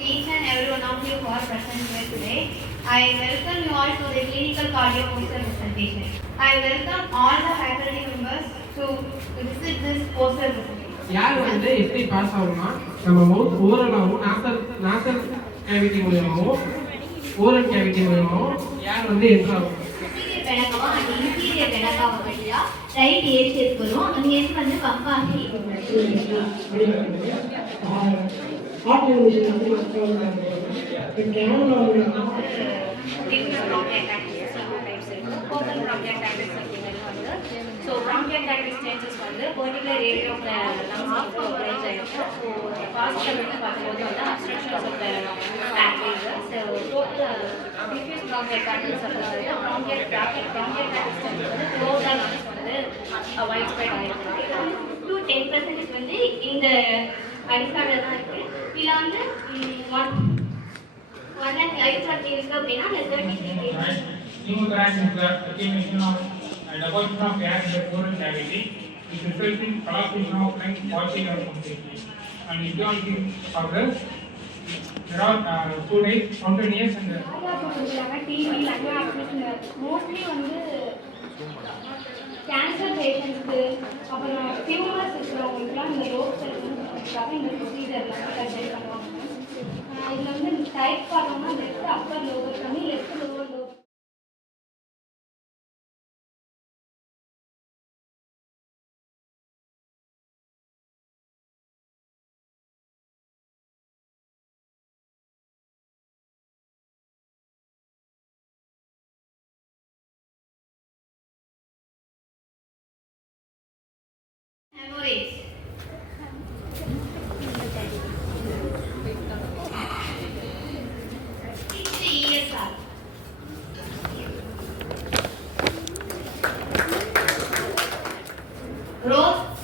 Each and every one of you who are present here today, I welcome you all to the clinical cardio poster presentation. I welcome all the faculty members to visit this poster presentation. யார் வந்து எப்படி பாஸ் ஆகும்னா நம்ம மவுத் ஓரலாகவும் nozzle cavity மூலமாகவும் oral cavity மூலமாகவும் யார் வந்து என்ட்ரு ஆகும் பெனகவா அண்ட் இன்டீரியர் பெனகாவை பற்றியா ரைட் ஏஜ் வரும் அந்த ஏஜ் வந்து பம்பாசி So bronchiectasis changes வந்து particular area of the lungs வந்து occurs ஆயிருக்கு. So first வந்து பார்க்கும்போது வந்து obstructions of the pathways. So total diffuse bronchiectasis அப்படிங்கிறது bronchiectasis changes வந்து throughout the lungs வந்து widespread ஆயிருக்கு. இது வந்து 2-10% வந்து இந்த அடிசாடல் தான் இருக்கு. இதுல வந்து 1 lakh lives வந்து இருக்கு அப்படின்னா அந்த 33 pneumothorax is the accumulation of deposition of air in the pleural cavity, which results in collapsation of lungs, vomiting or completely. And etiology of this, there are 2 days, spontaneous and TV mostly வந்து கேன்சர் பேஷண்ட்ஸ்க்கு அப்புறம் டியூமர்ஸ் இருக்கிறவங்களுக்குலாம் இந்த ரோட் செல்லுக்காக இந்த ப்ரொசீஜர்லாம் கன்சல்ட் பண்ணுவாங்க. இதில் வந்து டைப் பார்த்தோம்னா லெஃப்ட் அப்பர் லோவர் பண்ணி left lower lower hemorrhage. ESR. Growth